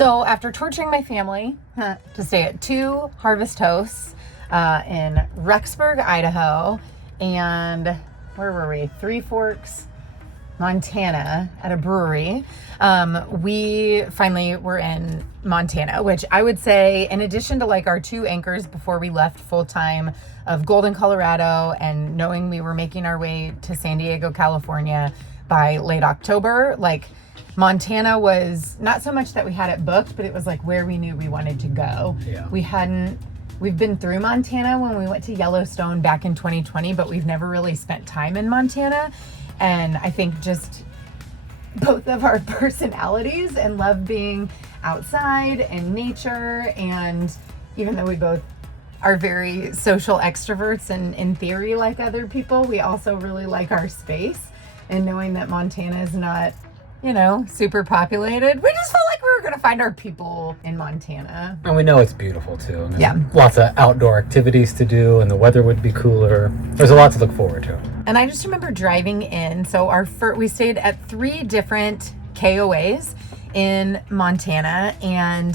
So after torturing my family to stay at 2 Harvest Hosts in Rexburg, Idaho, and where were we? Three Forks, Montana at a brewery. We finally were in Montana, which I would say, in addition to like our 2 anchors before we left full time of Golden, Colorado, and knowing we were making our way to San Diego, California by late October, like Montana was not so much that we had it booked, but it was like where we knew we wanted to go. Yeah. We've been through Montana when we went to Yellowstone back in 2020, but we've never really spent time in Montana. And I think just both of our personalities and love being outside and nature. And even though we both are very social extroverts and in theory like other people, we also really like our space. And knowing that Montana is not, super populated, we just felt like we were going to find our people in Montana. And we know it's beautiful too. And yeah. Lots of outdoor activities to do, and the weather would be cooler. There's a lot to look forward to. And I just remember driving in. So we stayed at 3 different KOAs in Montana, and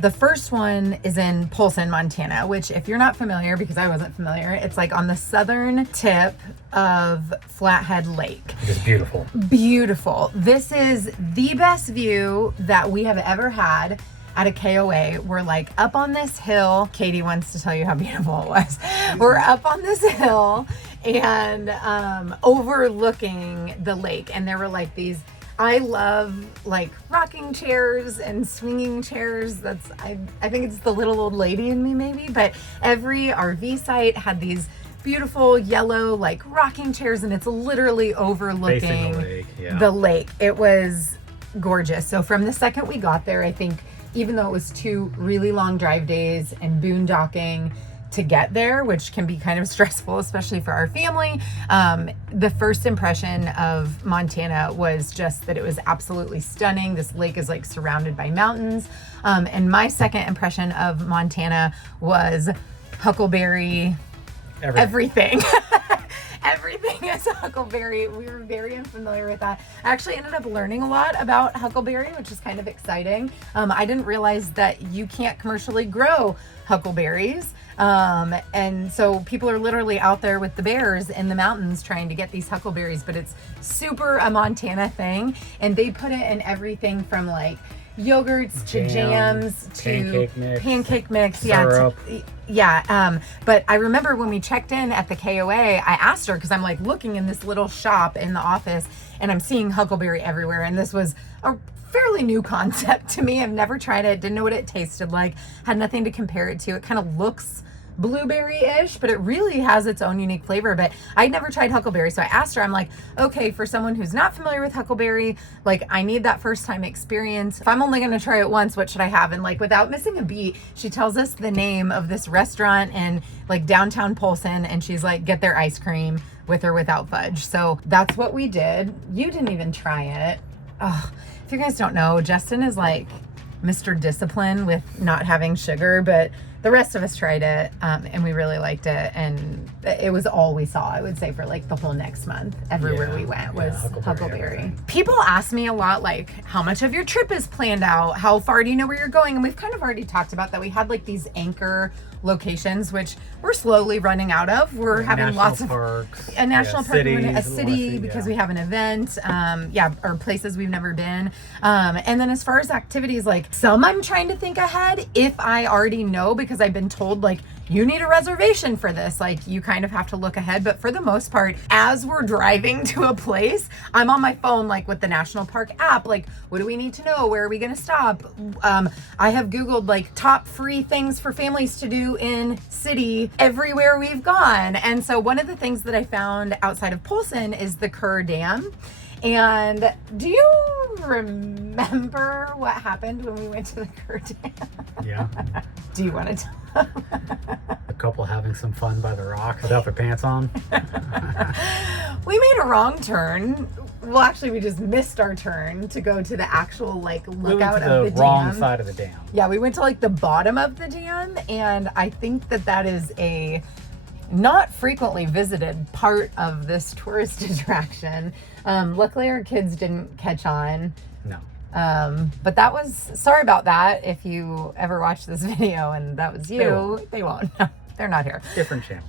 the first one is in Polson, Montana, which if you're not familiar, because I wasn't familiar, it's like on the southern tip of Flathead Lake. It's beautiful. Beautiful. This is the best view that we have ever had at a KOA. We're like up on this hill. Katie wants to tell you how beautiful it was. We're up on this hill and overlooking the lake. And there were like these, I love like rocking chairs and swinging chairs. I think it's the little old lady in me maybe, but every RV site had these beautiful yellow like rocking chairs, and it's literally overlooking the lake. Yeah. The lake. It was gorgeous. So from the second we got there, I think even though it was 2 really long drive days and boondocking to get there, which can be kind of stressful, especially for our family, the first impression of Montana was just that it was absolutely stunning. This lake is like surrounded by mountains. And my second impression of Montana was huckleberry everything. Everything is huckleberry. We were very unfamiliar with that. I actually ended up learning a lot about huckleberry, which is kind of exciting. I didn't realize that you can't commercially grow huckleberries. And so people are literally out there with the bears in the mountains trying to get these huckleberries, but it's super a Montana thing. And they put it in everything from like yogurts to jams to pancake mix. Syrup. But I remember when we checked in at the KOA, I asked her, because I'm like looking in this little shop in the office and I'm seeing huckleberry everywhere, and this was a fairly new concept to me. I've never tried it, didn't know what it tasted like, had nothing to compare it to. It kind of looks blueberry-ish, but it really has its own unique flavor. But I'd never tried huckleberry, so I asked her, I'm like, okay, for someone who's not familiar with huckleberry, like I need that first time experience. If I'm only going to try it once, what should I have? And like without missing a beat, she tells us the name of this restaurant in like downtown Polson, and she's like, get their ice cream with or without fudge. So that's what we did. You didn't even try it. Oh, if you guys don't know, Justin is like Mr. Discipline with not having sugar, but the rest of us tried it, and we really liked it, and it was all we saw, I would say, for like the whole next month. Everywhere we went was huckleberry. People ask me a lot, like, how much of your trip is planned out? How far do you know where you're going? And we've kind of already talked about that. We had like these anchor locations, which we're slowly running out of. We're having lots of parks, a national park, cities, a city because we have an event, or places we've never been. And then as far as activities, like some I'm trying to think ahead if I already know, because I've been told like you need a reservation for this, like you kind of have to look ahead. But for the most part, as we're driving to a place, I'm on my phone like with the national park app, like what do we need to know, where are we going to stop? I have Googled like top free things for families to do in city everywhere we've gone. And so one of the things that I found outside of Polson is the Kerr Dam. And do you remember what happened when we went to the Kerr Dam? Yeah. Do you want to tell? A couple having some fun by the rocks without their pants on. We made a wrong turn. Well, actually, we just missed our turn to go to the actual like lookout of the dam. Wrong side of the dam. Yeah, we went to like the bottom of the dam, and I think that is a not frequently visited part of this tourist attraction. Luckily, our kids didn't catch on. No. But that was, sorry about that. If you ever watch this video and that was you, they won't. No, they're not here. Different channel.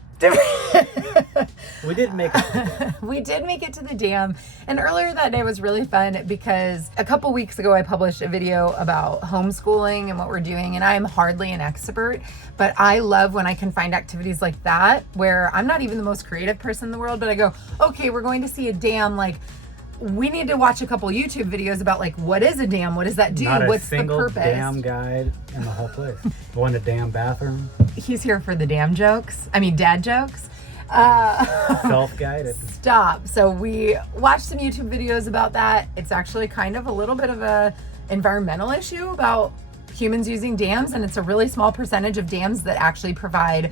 We did make it. We did make it to the dam, and earlier that day was really fun because a couple weeks ago I published a video about homeschooling and what we're doing, and I am hardly an expert, but I love when I can find activities like that where I'm not even the most creative person in the world, but I go, okay, we're going to see a dam, like we need to watch a couple YouTube videos about like what is a dam, what does that do, Not what's a single the purpose. damn guide in the whole place. Go in the damn bathroom. He's here for the dam jokes. I mean dad jokes. Self-guided. Stop. So we watched some YouTube videos about that. It's actually kind of a little bit of a environmental issue about humans using dams, and it's a really small percentage of dams that actually provide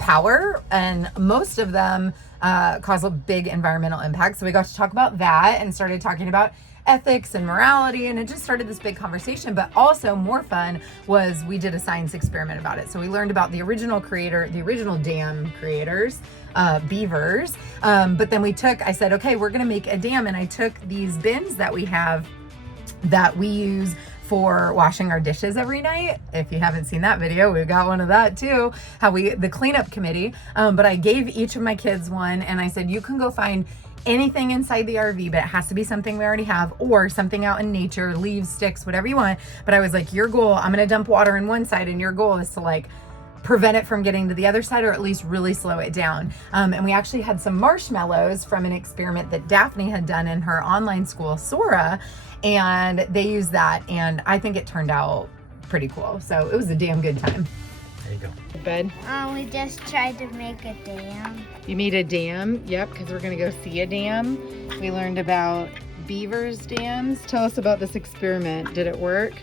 power, and most of them cause a big environmental impact. So we got to talk about that and started talking about ethics and morality, and it just started this big conversation. But also more fun was we did a science experiment about it. So we learned about the original dam creators, beavers. But then I said, okay, we're gonna make a dam, and I took these bins that we have that we use for washing our dishes every night. If you haven't seen that video, we've got one of that too, the cleanup committee. But I gave each of my kids one, and I said, you can go find anything inside the RV, but it has to be something we already have or something out in nature, leaves, sticks, whatever you want. But I was like, your goal, I'm gonna dump water in one side, and your goal is to like prevent it from getting to the other side, or at least really slow it down. And we actually had some marshmallows from an experiment that Daphne had done in her online school, Sora, and they used that, and I think it turned out pretty cool. So it was a damn good time. There you go. Bed. We just tried to make a dam. You made a dam? Yep, because we're gonna go see a dam. We learned about beavers' dams. Tell us about this experiment. Did it work?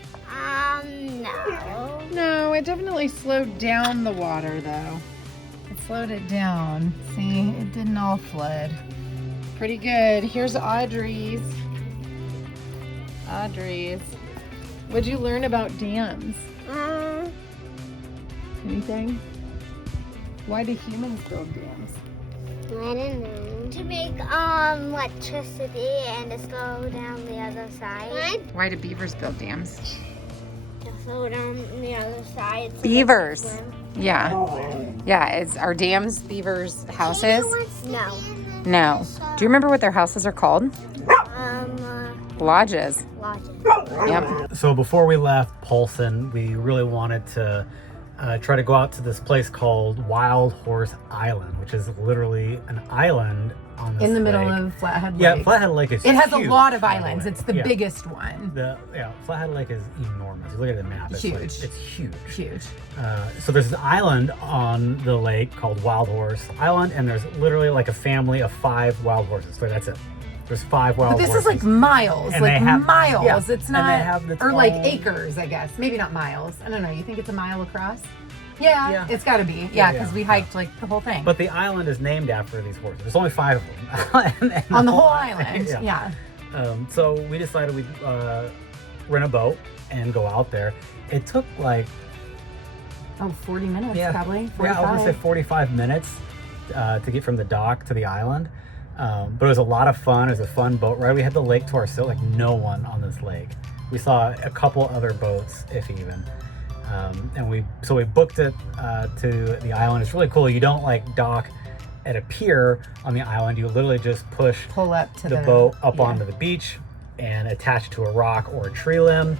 No. No, it definitely slowed down the water though. It slowed it down. See, it didn't all flood. Pretty good. Here's Audrey's. What'd you learn about dams? Anything? Why do humans build dams? I don't know. To make electricity and to slow down the other side. Why do beavers build dams? To slow down the other side. So Beavers. they can swim. Yeah. Are dams beavers' houses? No. No. Do you remember what their houses are called? Lodges. Lodges. Yep. So before we left Polson, we really wanted to try to go out to this place called Wild Horse Island, which is literally an island on this In the middle lake. of Flathead Lake. Yeah, Flathead Lake is It has a huge, lot of by the islands. way. It's the Yeah. biggest one. Flathead Lake is enormous. You look at the map, it's Huge. like, it's huge. Huge. So there's an island on the lake called Wild Horse Island, and there's literally like a family of 5 wild horses. So that's it. There's 5 wild But this horses. is like miles. And like they have- miles. yeah, It's and not. they have its or like own- acres, I guess. Maybe not miles. I don't know. You think it's a mile across? Yeah, Yeah. it's got to be. Yeah, Yeah, because we yeah. hiked like the whole thing. But the island is named after these horses. There's only 5 of them. And on the whole island. Yeah. Yeah. So we decided we'd rent a boat and go out there. It took like 40 minutes probably. 45. I was gonna say 45 minutes to get from the dock to the island. But it was a lot of fun. It was a fun boat ride. We had the lake to ourselves, like no one on this lake. We saw a couple other boats, if even. And we booked it to the island. It's really cool. You don't like dock at a pier on the island. You literally just pull up to the boat up onto the beach and attach it to a rock or a tree limb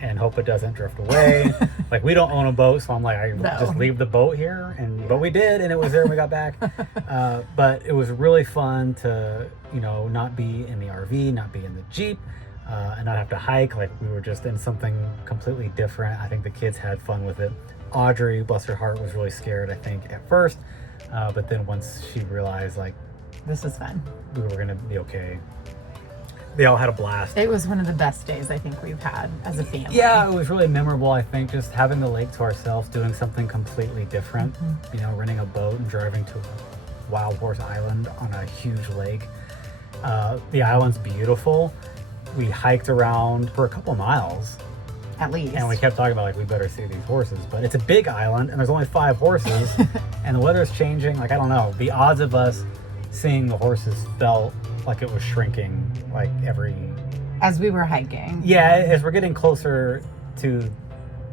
and hope it doesn't drift away. Like, we don't own a boat, so I'm like, I just leave the boat here, but we did, and it was there when we got back. But it was really fun to, not be in the RV, not be in the Jeep, and not have to hike. Like, we were just in something completely different. I think the kids had fun with it. Audrey, bless her heart, was really scared, I think, at first, but then once she realized, like, this is fun, we were gonna be okay. They all had a blast. It was one of the best days I think we've had as a family. Yeah, it was really memorable. I think just having the lake to ourselves, doing something completely different, renting a boat and driving to Wild Horse Island on a huge lake. The island's beautiful. We hiked around for a couple miles. At least. And we kept talking about, like, we better see these horses. But it's a big island, and there's only 5 horses, and the weather's changing. Like, I don't know. The odds of us seeing the horses felt like it was shrinking, like, every As we were hiking. Yeah, as we're getting closer to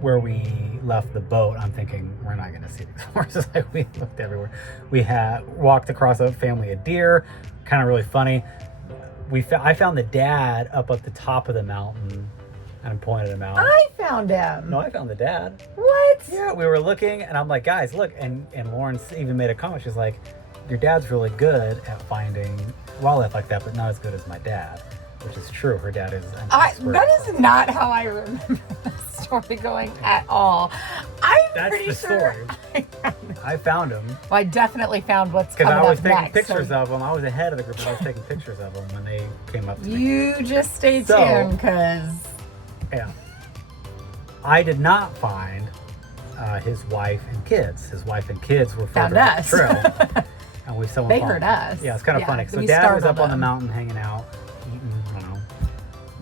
where we left the boat, I'm thinking we're not going to see these horses. Like, we looked everywhere. We had walked across a family of deer. Kind of really funny. I found the dad up at the top of the mountain, and I pointed him out. I found him. No, I found the dad. What? Yeah, we were looking, and I'm like, guys, look. And Lauren even made a comment. She's like, your dad's really good at finding wildlife like that, but not as good as my dad. Which is true. Her dad is an expert. That is not how I remember the story going at all. That's pretty the sure story. I found him. Well, I definitely found what's because coming I was up taking next. pictures of them. I was ahead of the group, and I was taking pictures of them when they came up to me. You just stay So- tuned, because Yeah. I did not find his wife and kids. His wife and kids were found further up us. the trail. And someone They found heard them. us. Yeah, it's kind of funny. So we Dad was startled up on the them. mountain hanging out, eating, I don't know,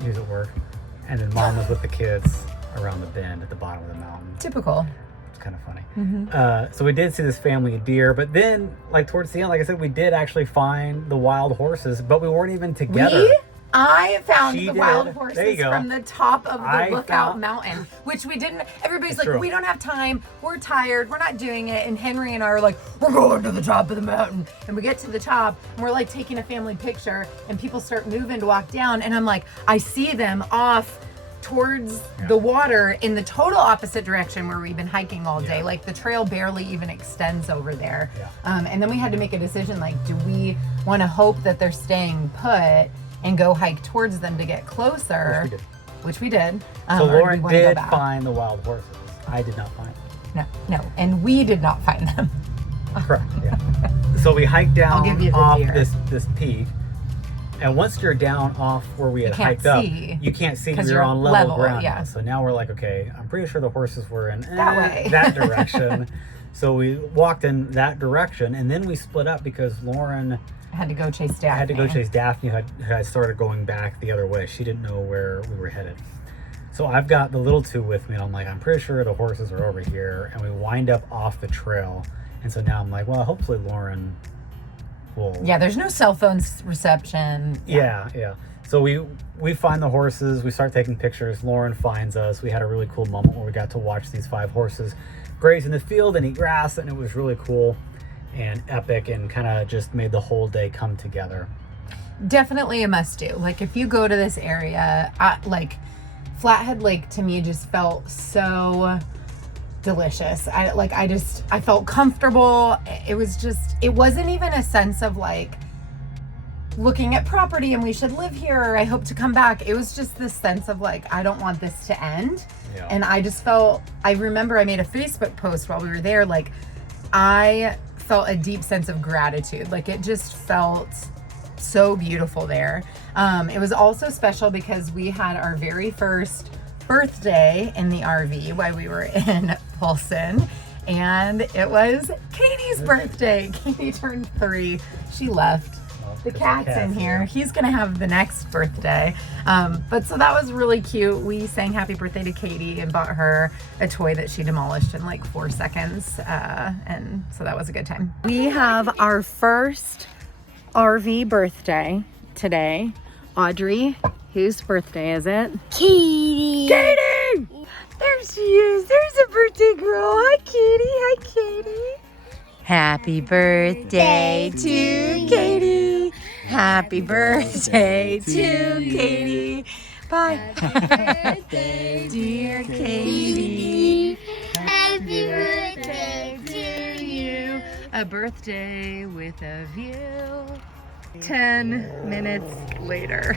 he was at work. And then Mom was with the kids around the bend at the bottom of the mountain. Typical. It's kind of funny. Mm-hmm. So we did see this family of deer, but then, like, towards the end, like I said, we did actually find the wild horses, but we weren't even together. I found She the did. wild There you horses go. from the top of the I lookout found- mountain, which we didn't. Everybody's It's like, true. we don't have time. We're tired. We're not doing it. And Henry and I are like, we're going to the top of the mountain. And we get to the top, and we're like taking a family picture, and people start moving to walk down. And I'm like, I see them off towards the water in the total opposite direction where we've been hiking all day. Yeah. Like, the trail barely even extends over there. Yeah. And then we had to make a decision, like, do we want to hope that they're staying put and go hike towards them to get closer? Which we did. Which we did. So or do we Lauren wanna go did back? find the wild horses. I did not find them. No, and we did not find them. Correct. Yeah. So we hiked I'll give down you the off deer. this peak, and once you're down off where we had can't hiked up, see, you can't see. 'cause You're you're on level level, ground. yeah. Now. So now we're like, okay, I'm pretty sure the horses were in That way. that direction. So we walked in that direction, and then we split up because Lauren I had to go chase Daphne. had to go chase Daphne, who had started going back the other way. She didn't know where we were headed. So I've got the little two with me, and I'm like, I'm pretty sure the horses are over here. And we wind up off the trail. And so now I'm like, well, hopefully Lauren will... Yeah, there's no cell phone reception. Yeah. So we find the horses. We start taking pictures. Lauren finds us. We had a really cool moment where we got to watch these 5 horses graze in the field and eat grass. And it was really cool and epic, and kind of just made the whole day come together. Definitely a must do. Like, if you go to this area, like Flathead Lake to me just felt so delicious. I felt comfortable. It wasn't even a sense of like looking at property and we should live here, or I hope to come back. It was just this sense of like, I don't want this to end. Yeah. And I remember I made a Facebook post while we were there. Like, I felt a deep sense of gratitude. Like, it just felt so beautiful there. It was also special because we had our very first birthday in the RV while we were in Polson, and it was Katie's birthday. Katie turned 3. She left. The cat's in here. He's gonna have the next birthday. But so that was really cute. We sang happy birthday to Katie and bought her a toy that she demolished in like 4 seconds. And so that was a good time. We have our first RV birthday today. Audrey, whose birthday is it? Katie. Katie! There she is. There's a birthday girl. Hi, Katie. Hi, Katie. Happy birthday to Katie. Happy birthday to Katie. Bye. Happy birthday, Dear Katie. Happy birthday to you. A birthday with a view. 10 minutes later.